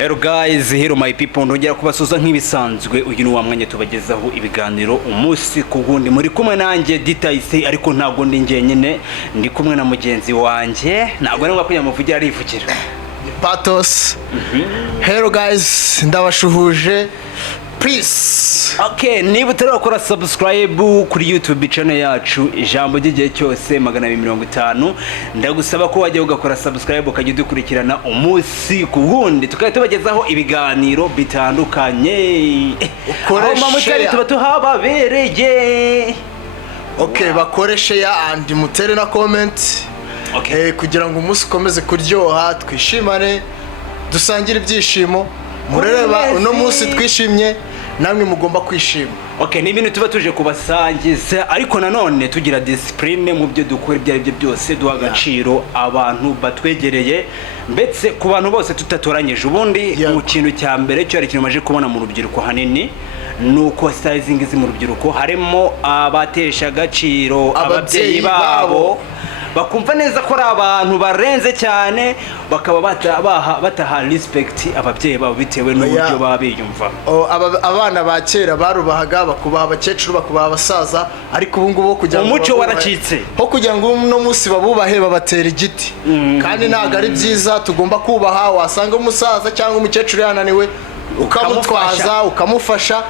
Hello guys, hello my people, ndongera kubasuza nk'ibisanzwe. Uyu ni wa mwanya tubagezaho ibiganiro umunsi ku wundi. Muri kumwe nanjye Ditaise, ariko ntabwo ndi njyenyine, ndi kumwe na mugenzi wanjye. Ntabwo ari ngakujya muvugira arivugira. Patos. Hello guys, ndabashuhuje. Please. Okay, niba utarakora subscribe kuri YouTube channel yacu ijambo ry'igihe cyose 250, ndagusaba ko wajya ugakora subscribe ukajya dukurikirana umunsi ku wundi, tukaba tubagezaho ibiganiro bitandukanye. Ukoreshe tuba tuhababereye. Okay, bakore share and mutere na comment. Okay. Kugira ngo umunsi ukomeze kuryoha, twishimane, dusangire ibyishimo. Mureba uno munsi twishimye, namwe mugomba kwishima. Okay, ni ibintu tuba tuje kubasangiza, ariko nanone tugira discipline mu byo dukora ibyo ari byo byose, duha agaciro abantu batwegereye, mbetse ku bantu bose tutatoranyije. Ubundi mu kintu cya mbere cyo ari kintu maje kubona mu rubyiruko hanini, nuko sizing mu rubyiruko harimo abatesha agaciro ababyeyi babo, bakumva neza ko ari abantu barenze cyane, bakaba bataha respect ababyeyi babo bitewe n'uburyo babiyumva. Abana ba kera barubahaga, bakubaha abakecuru, bakubaha abasaza, ariko ubu ngubu kugira ngo umuco waracitse, ho kugira ngo no munsi babubahe babatera igiti. Kandi ntago ari byiza, tugomba kubaha. Wasanga umusaza cyangwa umukecuru yananiwe, ukamutwaza, ukamufasha,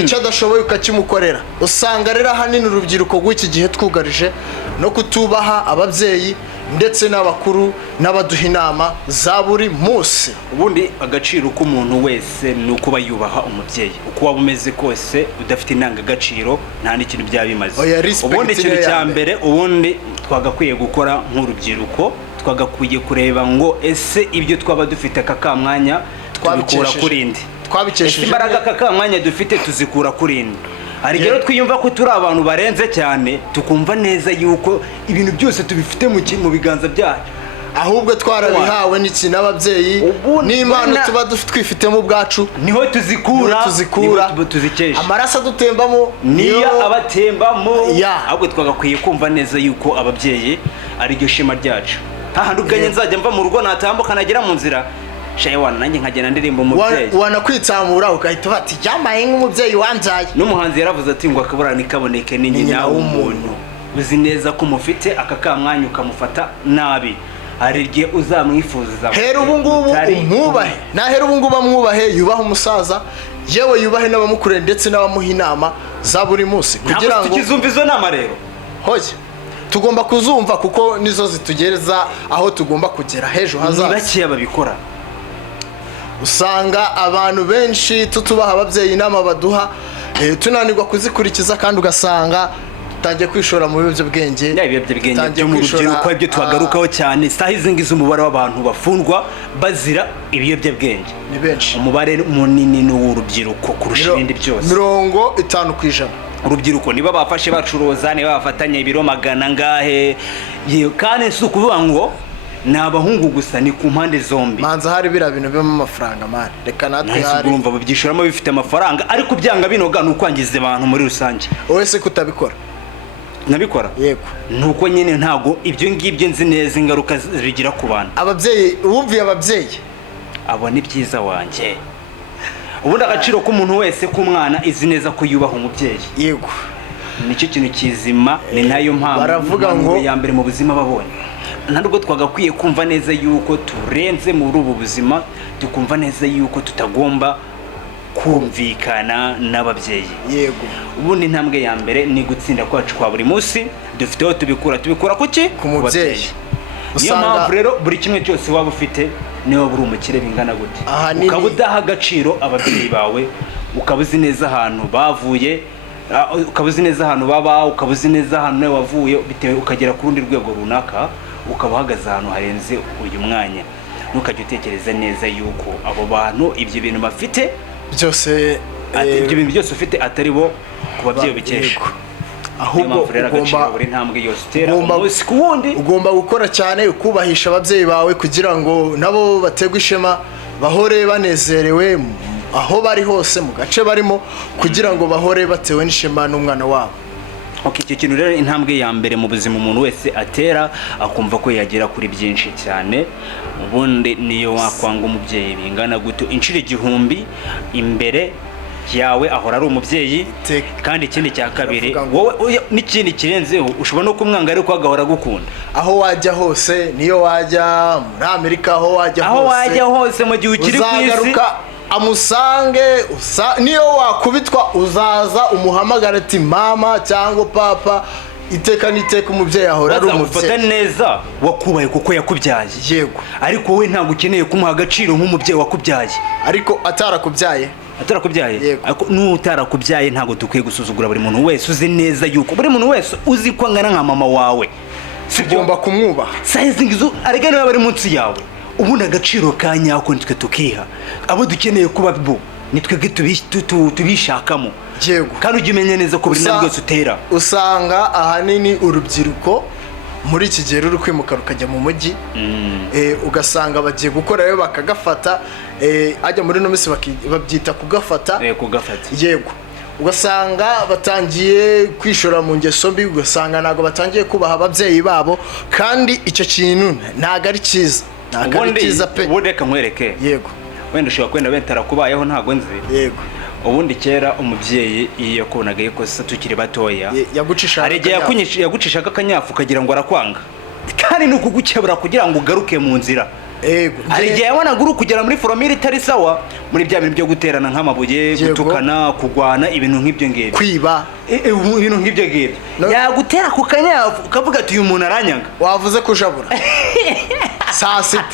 icyo adashoboye ukakimukorera. Usanga rero hanini urubyiruko rw'iki gihe twugarije no kutubaha ababyeyi ndetse n'abakuru n'abaduha inama za buri munsi. Ubundi agaciro k'umuntu wese ni uko bayubaha umubyeyi, uko waba umeze kose, udafite intangagaciro nta n'ikintu byabimaze. Ubundi ikintu cya mbere ubundi twagakwiye gukora nk'urubyiruko, twagakwiye kureba ngo ese ibyo twaba dufite aka kamwanya tubikura kurindi, twabikesheje imbaraga aka kamwanya dufite tuzikura kurindi. Hari rero twiyumva ko turi abantu barenze cyane, tukumva neza yuko ibintu byose tubifite mu biganza byacu, ahubwo twarabihawe n'iki n'ababyeyi n'Imana tuba twifitemo ubwacu, niho tuzikura tuzikesha. Amaraso adutembamo niyo abatembamo. Ahubwo twagakwiye kumva neza yuko ababyeyi ari ryo shema ryacu. Hahandi ubwenge nzajya mva mu rugo natambuka nagera mu nzira, shayewana nanjye nkagenda ndirimba umubyeyi, wanakwitsamura ugahita bati yamaye nk'umubyeyi wanzaye. N'umuhanzi yaravuze ati ngo akabura nikaboneke ni nyina w'umuntu. Uzi neza ko umufite aka kamwanya ukamufata nabi, hari igihe uzamwifuza. Hera ubu ngubu umwubahe, nahera ubu ngubu amwubahe, yubahe umusaza, yewe yubahe n'abamukure ndetse n'abamuha inama za buri munsi, kugira ngo tukizumva izo nama rero. Hoye tugomba kuzumva kuko nizo zitugereza aho tugomba kugera hejo hazaza. Ni bake babikora. Usanga abantu benshi tutubaha ababyeyi inama baduha, tunanirwa kuzikurikiza, kandi ugasanga tutangiye kwishora mu biyobyabwenge. Byo mu rubyiruko ibyo twagarukaho cyane. Sizing umubare w'abantu bafundwa bazira ibiyobyabwenge ni benshi, umubare munini ni w'urubyiruko kurusha ibindi byose, 50%. Urubyiruko niba bafashe bacuruza, niba bafatanye ibiro magana ngahe, kandi si ukuvuga ngo ni abahungu gusa, ni ku mpande zombi. Manza hari bira bintu byo mu mafaranga mane, reka natwe hari urumva babyishoramo bifite amafaranga, ariko byanga binoga n'ukwangiza abantu muri rusange. Wese kutabikora nabikora, yego, nuko nyine ntago ibyo ngibyo nzi neza ingaruka zigira ku bantu. Ababyeyi, wumviye ababyeyi abo ni byiza wanjye. Ubundi agaciro k'umuntu wese k'umwana izi neza ko yubaha umubyeyi, yego, nicyo kintu kizima. Ni nayo mpamvu baravuga ngo ya mbere mu buzima babonye. Ntabwo twagakwiye kumva neza yuko turenze muri ubu buzima, tukumva neza yuko tutagomba kumvikana n'ababyeyi. Yego, ubundi intambwe ya mbere ni gutsinda kwacu kwa buri munsi. Dufiteho tubikura kuki? Ku mubyeyi. Niyo mpamvu rero buri kimwe cyose waba ufite, niba buri umukire bingana gute, ukaba udaha agaciro ababyeyi bawe, ukaba uzi neza ahantu bavuye, ukaba uzi neza ahantu baba, ukaba uzi neza ahantu nawe wavuye, bitewe ukagera ku rundi rwego runaka, ukaba uhagaze ahantu harenze uyu mwanya. Ntukajya utekereza neza yuko abo bantu ibyo bintu bafite byose, ibyo bintu byose ufite atari bo ku babyeyi bikesha. Ahubwo ugomba gukora cyane, ukubahisha ababyeyi bawe kugira ngo nabo bategwe ishema, bahore banezerewe aho bari hose mu gace barimo, kugira ngo bahore batewe n'ishema n'umwana wabo. Okay, icyo kintu rero intambwe ya mbere mu buzima umuntu wese atera akumva ko yagera kuri byinshi cyane. Ubundi niyo wakwanga umubyeyi bingana gute inshuro 1000 imbere yawe ahora ari umubyeyi. Kandi ikindi cya kabiri wowe n'ikindi kirenzeho ushobora no kumwanga ariko agahora gukunda. Aho wajya hose, niyo wajya muri Amerika, aho wajya hose mu gihe ukiri ku isi amusange niyo wakubitwa uzaza umuhamagara ati mama cyangwa papa. Iteka niteka umubyeyi ahora ari umubyeyi. Ufata neza wakubaye kuko yakubyaye. Yego. Ariko wowe ntabwo ukeneye kumuha agaciro nk'umubyeyi wakubyaye. Ariko atarakubyaye. Ariko n'utarakubyaye ntabwo dukwiye gusuzugura buri muntu wese uzi neza yuko buri muntu wese uzi ko angana nka mama wawe. Ugomba kumwubaha. Sayizingizo arega niba bari munsi yawe. Ubundi agaciro ka nyako nitwe tukiha. Abo dukeneye kuba bo nitwe tubishakamo. Yego. Kandi ujye umenya neza ko buri ntambwe yose utera. Usanga ahanini urubyiruko muri iki gihe ruri kwimuka rukajya mu mujyi. Ugasanga bagiye gukorayo bakagafata. Ajya muri no minsi babyita kugafata. Yego. Ugasanga batangiye kwishora mu ngeso mbi, ugasanga nago batangiye kubaha ababyeyi babo, kandi icyo kintu ntago ari cyiza. Ubundi reka nkwereke. Yego. Wenda ushobora kwenda bentara kubayeho ntago nzi. Yego. Ubundi kera umubyeyi iyo yakubonaga yuko se tukiri batoya yagucishaga akanyafu kagira ngo arakwanga, kandi n'ukugukebura kugira ngo ugaruke mu nzira. Yego. Arigiye yabonaga uri kugera muri foromire itari sawa, muri bya bintu byo guterana nk'amabuye, gutukana, kugwana, ibintu nk'ibyo ngibyo, kwiba, ibintu nk'ibyo ngibyo. Yagutera ku kanyafu ukavuga ati uyu muntu aranyanga. Wavuze kujabura saa sita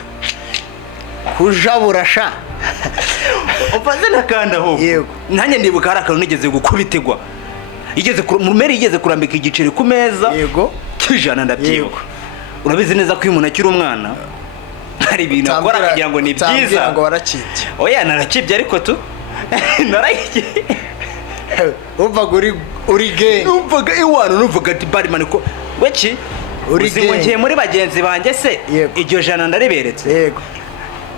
kujabura sha upanze nakanda ho. Yego. Nanjye ndibuka hari akantu nigeze gukubitegwa, igeze kurambika igiceri ku meza. Yego. Kijana ndabyibuka. Urabizi neza ko uyu muntu akiri umwana hari ibintu akora kugira ngo ni byiza. Ngo warakibye. Oya narakibye ariko tu narakibye. Umvaga uri gay. Umvaga numvaga ati Barman ko weki uri ngiye muri bagenzi banjye se iryo jana ndariberetse. Yego.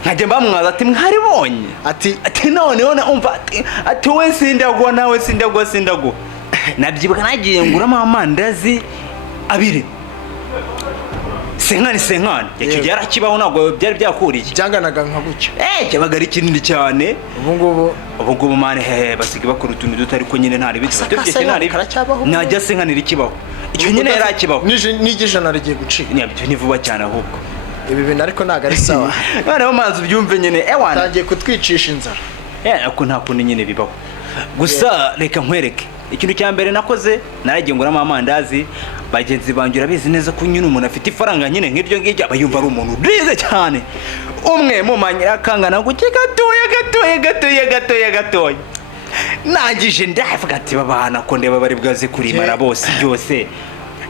Nkajya mbamwaza ati mwaribonye ati none umva ati we sindagwa nawe sindagwa. Nabyibuka nagiye nguramo amandazi abiri. Senkani yakijya arakibaho ntabwo byari byakuriye cyanganaga nka bucyo. Cyabaga ari kinini cyane. Ubu ngubu mane basiga bakora utuntu duto ariko nyine ntari bitse najya senkanira ikibaho. Icyo nyine yarakibaho n'igijana rigiye gucika. Ni vuba cyane ahubwo ibi bintu ariko ntago ari sawa. Noneho mazi ubyumve nyine tangiye kutwicisha inzara. Ako nta kundi nyine bibaho. Gusa reka nkwereke ikintu cya mbere nakoze, naragiye nguramo amandazi. Bagenzi banjye urabizi neza ko nyine umuntu afite ifaranga nyine nk'iryo ngiryo aba yumva ari umuntu bwiza cyane. Umwe mu manyira kangana guke gatoya. Nangije ndavuga ati babana ko ndeba bari bwaze kurimara bose byose.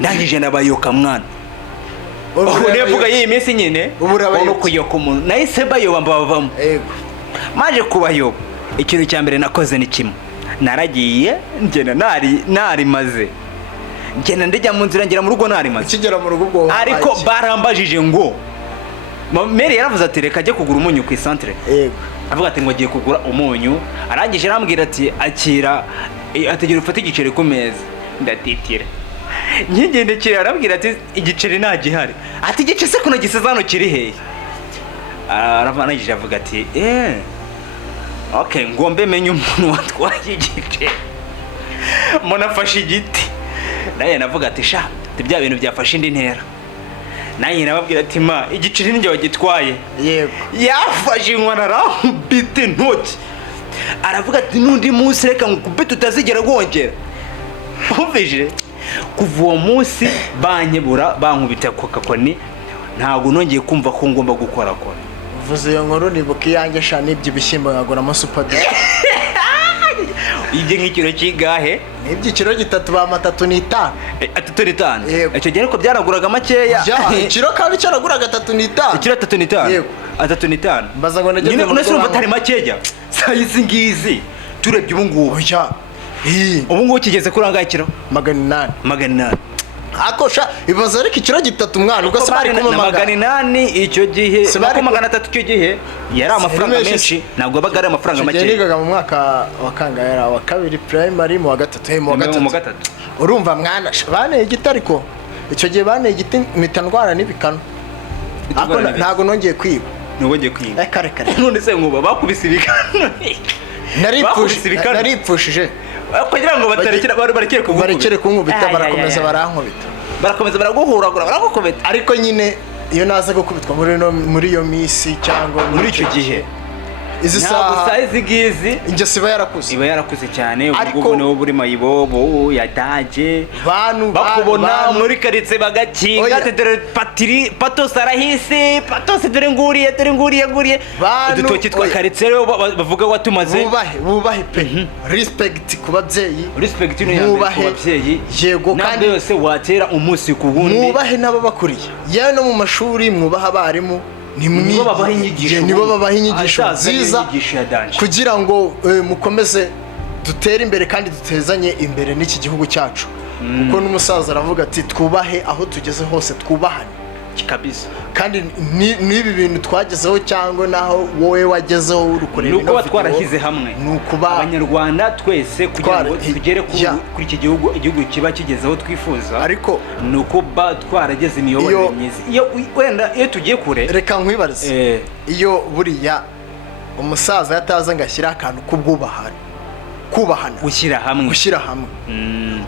Nangije nabayoka mwana. Urevuga iyi minsi nyine no kuyoka umuntu nahise bayoba mbavamo. Yego. Maje kubayoba ikintu cya mbere nakoze ni kimwe, naragiye ngena nari maze ngena ndijya mu nzira ngera mu rugo nari maze kigera mu rugo ubwo. Ariko barambajije ngo Mary yaravuze ati reka ajye kugura umunyu ku isantere. Yego. Avuga ati ngo agiye kugura umunyu, arangije arambwira ati akira ategera ufate igiceri ku meza. Ndatitira nkigendekira arambwira ati igiceri nta gihari. Ati igice se kuno gisezano kiri hehe? Aravanagije avuga ati okay ngombe menye umuntu watwaye igiceri. Munafashe igiti. Naye navuga ati sha bya bintu byafashe indi ntera. Naye nababwira ati ma igiceri ninjye wagitwaye. Yego. Yafashe inkwana arambite ntoki. Aravuga ati nundi munsi reka ngukubite utazigera gwongera. Umvije kuva uwo munsi banyebura bankubita ku kakoni, ntabwo nongeye kumva ko ngomba gukora kora. Uvuze iyo nkuru nibuka iyanjye sha nibyo bishyimbo nkagura amasupaderi. Ibyo nk'ikiro kigahe? Nibyo ikiro 3 ba 3.5. 3.5. Icyo gihe ariko byaraguraga makeya. Ikiro kabi cyaraguraga 3.5. Ikiro 3.5. Yego. 3.5. Mbaza ngo nageze mu rugo batari makeya. Sayizi ngizi turebye ubu ngubu. Oya. Ubu ngubu kigeze kuranga ikiro 800. akosha ibaza ariko ikiro gitatu umwana ubwo se bari kuma magana inani icyo gihe nako magana atatu icyo gihe yari amafaranga menshi ntabwo yabaga ari amafaranga make. Nigaga mu mwaka wa kangahe wa kabiri primary mu wa gatatu mu gatatu urumva mwana bane igiti ariko icyo gihe bane igiti mitandwara n'ibikano ako ntago nongeye kwiba nongeye kwiba kare none se ngo bakubise ibikano naripfushije kugira ngo barekere kunkubita barakomeza baraguhuragura baragukubita ariko nyine iyo naza gukubitwa muri iyo misi cyangwa muri icyo gihe izi saha izi ingeso iba yarakuze cyane ubwo niwo buri mayibobo yadaje bantu bakubona muri karitsiye bagakinga patiri patos arahise patos dore nguriye udutoki twa karitsiye rero bavuga watumaze bubahe pe respect ku babyeyi respect no ku babyeyi yego kandi yose watera umunsi ku wundi mubahe nabo bakuriye yewe no mu mashuri mwubaha abarimu nibo babaha inyigisho nziza kugira ngo mukomeze dutere imbere kandi dutezanye imbere n'iki gihugu cyacu kuko n'umusaza aravuga ati twubahe aho tugeze hose twubahane kabisa kandi n'ibi bintu twagezeho cyangwa naho wowe wagezeho urukorera nuko batwarashyize hamwe nukuba abanyarwanda twese kugira ngo tugere kuri iki igihugu kiba kigezeho twifuza ariko nuko twarageze imiyoborere myiza wenda iyo tugiye kure reka nkwibarize iyo buriya umusaza yataza ngashyira akantu k'ubwubahane kubahana gushyira hamwe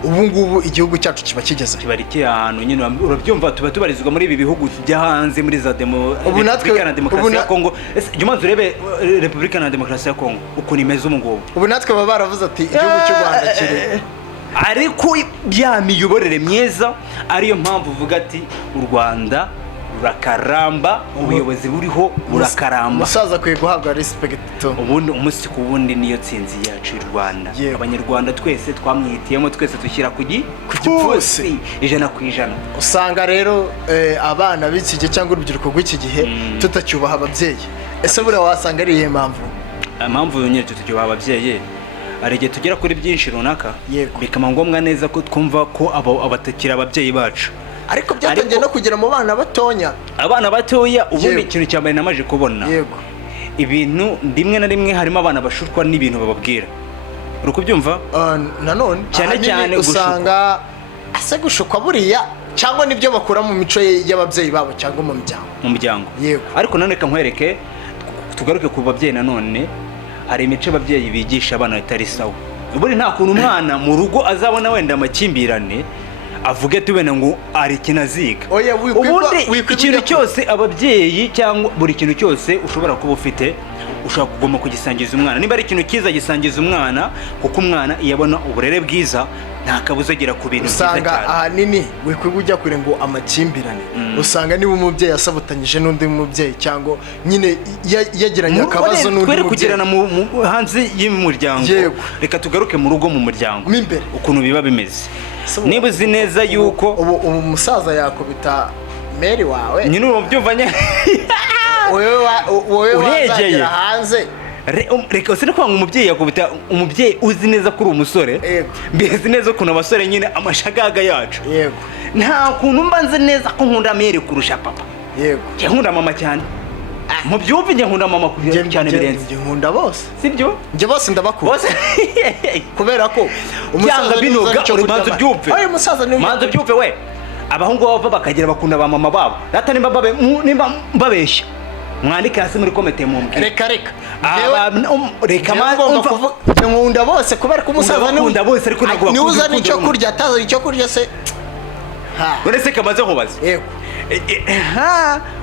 ubu ngubu igihugu cyacu kiba kigeze kibarikiye ahantu nyine urabyumva tuba tubarizwa muri ibi bihugu bya hanze muri za Repubulika na Demokarasi ya Kongo. Jumanzi urebe Repubulika na Demokarasi ya Kongo ukuntu imeze ubu ngubu. Ubu natwe baba baravuze ati igihugu cy'u Rwanda kiri ariko bya miyoborere myiza ariyo mpamvu uvuga ati u Rwanda rurakaramba ubuyobozi buriho burakaramba. Umusaza akwiye guhabwa respect. Ubundi umunsi ku wundi niyo tsinzi yacu y'u Rwanda. Abanyarwanda twese twamwihitiyemo, twese dushyira ku gipfusi 100%. Usanga rero abana b'iki gihe cyangwa urubyiruko rw'iki gihe tutacyubaha ababyeyi. Ese buriya wasanga ari iyihe mpamvu? Impamvu nyine tutacyubaha ababyeyi ari igihe tugera kuri byinshi runaka bikaba ngombwa neza ko twumva ko abatakira ababyeyi bacu. Ariko byatangiye no kugera mu bana batonya. Abana batoya ubundi ikintu cyambere namaje kubona. Yego. Ibintu rimwe na rimwe harimo abana bashurwa n'ibintu bababwira. Uri kubyumva? Nanone cyane usanga ase gushukwa buriya cyangwa nibyo bakura mu mico y'ababyeyi babo cyangwa mu muryango. Yego. Ariko none reka nkwereke tugaruke ku babyeyi nanone hari imico ababyeyi bigisha abana itari sawa. Ubundi nta kuntu umwana mu rugo azabona wenda amakimbirane avuge tubena ngo ari kinaziga. Ubundi ikintu cyose ababyeyi cyangwa buri kintu cyose ushobora kuba ufite ushaka kugoma kugisangiza umwana. Niba ari ikintu kiza gisangiza umwana kuko umwana iyabona uburere bwiza nta kabuzo agira ku bintu byiza cyane. Usanga ahanini wikwiga ujya kure ngo amakimbirane. Usanga niba umubyeyi asabutanyije n'undi mubyeyi cyangwa nyine yagiranye akabazo n'undi mubyeyi. Kugirana hanze y'umuryango. Reka tugaruke mu rugo mu muryango. Ukuntu biba bimeze. Niba uzi neza yuko ubu umusaza yakubita meri wawe nyine ubyumva nya wowe wazagera hanze reka usine kwanga umubyeyi yakubita umubyeyi uzi neza ko uri umusore mbizi neza ukuntu abasore nyine amashagaga yacu. Yego. Nta kuntu mbanze neza ko nkunda meri kurusha papa. Yego. Njye nkunda mama cyane. Mu byumve njye nkunda mama cyane birenze. Njye nkunda bose. Sibyo? Njye bose ndabakunda. Bose. Kubera ko umusaza binoga urubanza byumve. Oya umusaza ni manzo byumve we. Abahungu bava bakagira bakunda ba mama babo. Data nimba mbabeshya. Mwandike hasi muri komite mumbwe. Reka. Reka nkunda bose kubera ko umusaza nkunda bose ariko ntabwo ni uzana icyo kurya ataza icyo kurya se. Uretse kamaze nkubaza. Yego.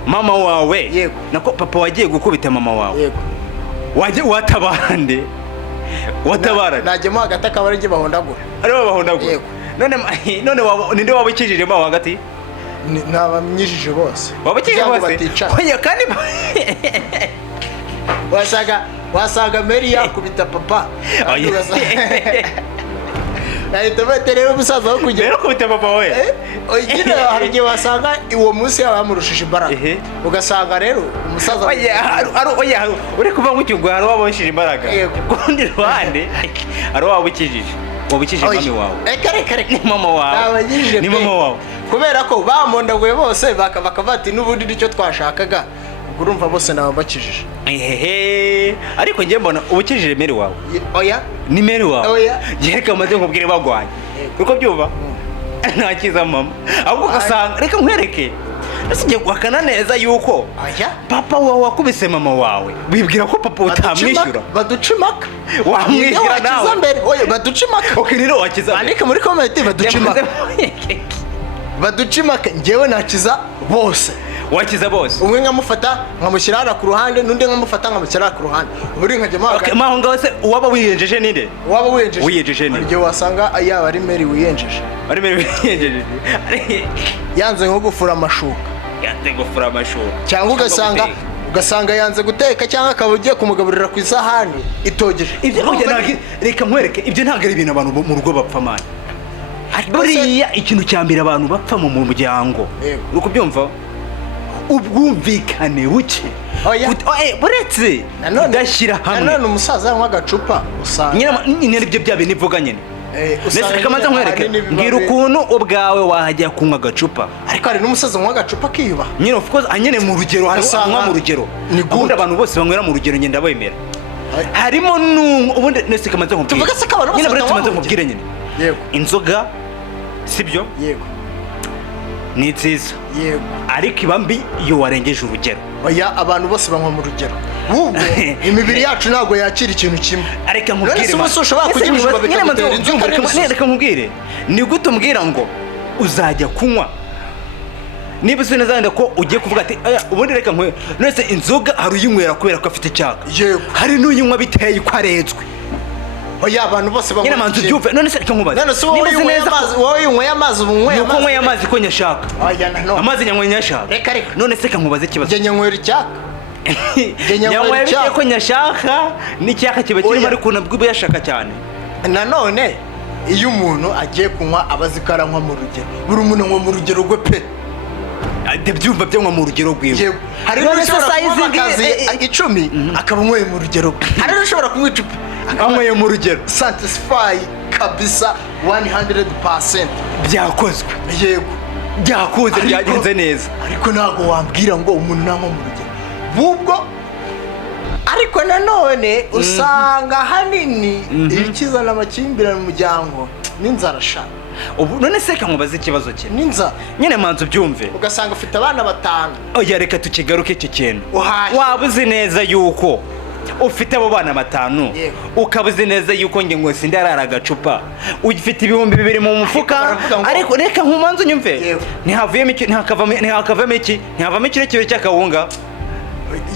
Mama wawe. Yego. Nako papa wagiye gukubita mama wawe. Yego. Waje watabarande. Watabara. Najyemo hagati akaba ari bahondagura. Ari bahondagura. Yego. None ninde wabukijije mama hagati? Nabamyijije bose. Wabukije bose. Oya kandi wasaga Mary yakubita papa. Nahita baterera umusaza wo kujya. Rero kubita papa we. Oyine hari igihe wasanga uwo munsi yabamurushije imbaraga. Ugasanga rero umusaza uri kuva mu cyugo hari wabashije imbaraga. Kundi ruhande hari wabukijije. wabukije mami wawe reka ni mama wawe Nabagije ni pe. mama wawe kubera ko bamondaguye bose bakavuga ati n'ubundi nicyo twashakaga ubwo urumva bose nababakijije. ehehe ariko njye mbona ubukijije meri wawe Oya ni meri wawe Oya. reka maze nkubwire bagwanye uko byumva ntakiza mama ahubwo ugasanga reka nkwereke ese ugiye guhakana neza yuko Oya. papa wawe wakubise mama wawe wibwira ko papa utamwishyura baduca impaka wamwishyura nawe mbere oya baduca impaka ok rero wakiza bandike muri komenti baduca impaka baduca impaka njyewe nakiza bose wakiza bose umwe nkamufata nkamushyira hano ku ruhande n'undi nkamufata nkamushyira hano ku ruhande buri nkajya ok maho ngaho se uwaba wiyenjeje ninde waba wiyenjeje wiyenjeje ninde igihe wasanga yaba ari Mary wiyenjeje ari meri wiyenjeje yanze nko gufura amashuka yanze gufura amashuka cyangwa ugasanga yanze guteka cyangwa akaba ugiye kumugaburira ku isahani itogeje ibyo reka nkwereke ibyo ntabwo ari ibintu abantu mu rugo bapfa mani buriya ikintu cya mbere abantu bapfa mu muryango uri kubyumva ubwumvikane buke buretse udashyira hamwe nanone umusaza yanywa agacupa usanga nyine ibyo bya bintu ivuga nyine ndetse reka maze nkwereke mbwira ukuntu ubwawe wahajya kunywa agacupa ariko hari n'umusaza unywa agacupa akiyubaha nyine of course nyine mu rugero hari unywa mu rugero ubundi abantu bose banywera mu rugero ngenda bemera harimo ubundi ndetse reka maze nkubwire tuvuga se ko abantu nyine bose buretse maze nkubwire nyine yego inzoga sibyo yego ni nziza yego ariko iba mbi iyo warengeje urugero oya abantu bose banywa mu rugero ahubwo imibiri yacu ntabwo yakira ikintu kimwe areka nkubwire rero se ushobora kugira ubuzima bikagutera inzoka reka nkubwire ni gute umbwira ngo uzajya kunywa niba uzi neza wenda ko ugiye kuvuga ati ubundi reka nkwe none inzoga hari uyinywera kubera ko afite icyaka yego hari n'uyinywa biteye ko arenzwe oya abantu bose banywa nyine manzu byumve none se reka nkubaze none se wowe unyweye amazi unyweye amazi nuko nyweye amazi ko nyashaka oya nanone amazi nyanyweye nyashaka reka none se reka nkubaze ikibazo njye nyanywera icyaka nyanyweye bitewe ko nyashaka n'icyaka kiba kirimo ariko nabwo uba yashaka cyane nanone iyo umuntu agiye kunywa aba azi ko aranywa mu rugero buri umuntu anywa mu rugero rwe pe byumva byanywa mu rugero rwiwe hari n'ushobora kunywa akazi 10 akaba anyweye mu rugero hari n'ushobora kunywa icupa anyweye mu rugero satisfy kabisa 100% byakozwe yego byakunze byagenze neza ariko ntabwo wambwira ngo umuntu nanywa mu rugero bubwo ariko nanone usanga hanini ikizana amakimbirane mu muryango n'inzara shaka ubu none se reka nkubaze ikibazo cye n'inzara nyine manzu byumve ugasanga ufite abana 5 oya reka tukigaruke iki kintu waba uzi neza yuko ufite abo bana 5 ukaba uzi neza yuko nge ngo sindarara agacupa ufite ibihumbi 2 mu mufuka ariko reka nkumanze unyumve ntihavuyemo iki ntihakavamo ikiro cy'akawunga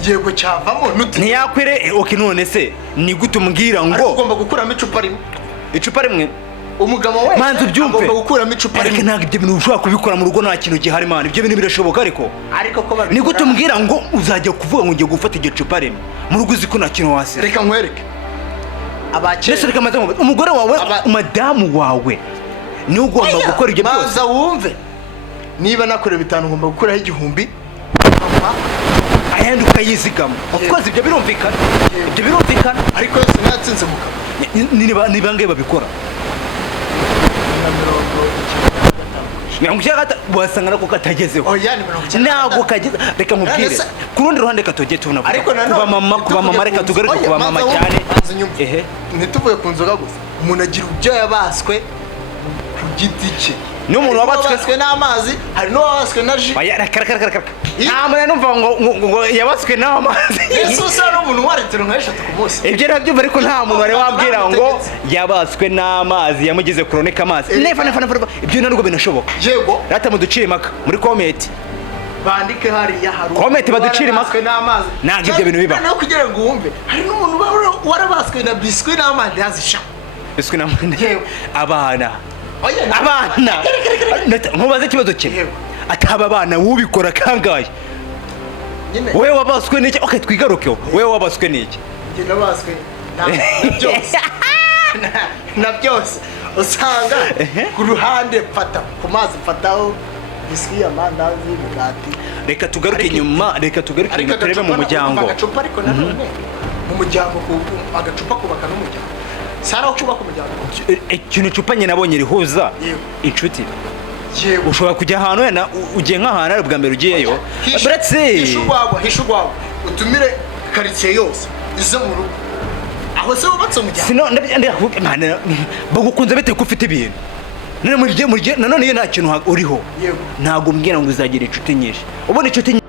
yego cyavamo ntiyakwire oke none se ni gute umbwira ngo ugomba gukuramo icupa rimwe umugabo we manzu byumve agomba gukuramo icupa rimwe ntabwo ibyo bintu ushobora kubikora mu rugo nta kintu gihari man ibyo bintu birashoboka ariko ko babikora ni gute umbwira ngo uzajya kuvuga ngo ugiye gufata iryo cupa rimwe mu rugo uzi ko nta kintu wasira reka nkwereke abakene reka maze umugore wawe madamu wawe niwe ugomba gukora ibyo byose maza wumve niba nakora 5 ngomba gukuraho 1000 ayandi ukayizigama of course ibyo birumvikana ariko yose natsinze mu kanwa ni bangahe babikora wasanga nako katagezeho ntabwo kageze reka mubwire ku rundi ruhande katujye tunavuga kuba mama reka tugaruke kuba mama cyane ntituvuye ku nzoga gusa umuntu agira ibyo yabaswe ku giti cye n'umuntu wabatswe n'amazi hari n'uwabaswe na ji nta muntu numva ngo yabatswe n'amazi yesu usa n'umuntu wa litiro nka 3 ku munsi ibyo nabyumva ariko nta muntu wari wabwira ngo yabatswe n'amazi yamugize kuroneka amazi nefa ibyo ntabwo binashoboka yego rata muducire impaka muri komenti bandike hariya hari komenti baducire impaka n'amazi ntabwo ibyo bintu biba naho kugira ngo wumve hari n'umuntu warabaswe na biswi n'amazi yazisha biswi n'amazi abana ntubaze ikibazo cye ataba abana wubikora kangahe wowe wabaswe n'iki ok twigarukeho wowe wabaswe n'iki njye nabaswe na byose usanga ku ruhande mfata ku mazi mfataho biswi amandazi imigati reka tugaruke inyuma turebe mu muryango agacupa ariko nanone mu muryango agacupa kubaka n'umuryango sara aho kubaka umuryango. ikintu icupanye nabonye rihuza Yego. inshuti Yego. ushobora kujya ahantu wenda ugiye nk'ahantu ari bwa mbere ugiyeyo uretse hisha urwagwa utumire karitsiye yose ize mu rugo aho se wubatse umuryango. bagukunze bite ko ufite ibintu nanone iyo nta kintu uriho Yego. ntabwo mbwira ngo uzagira inshuti nyinshi ubona inshuti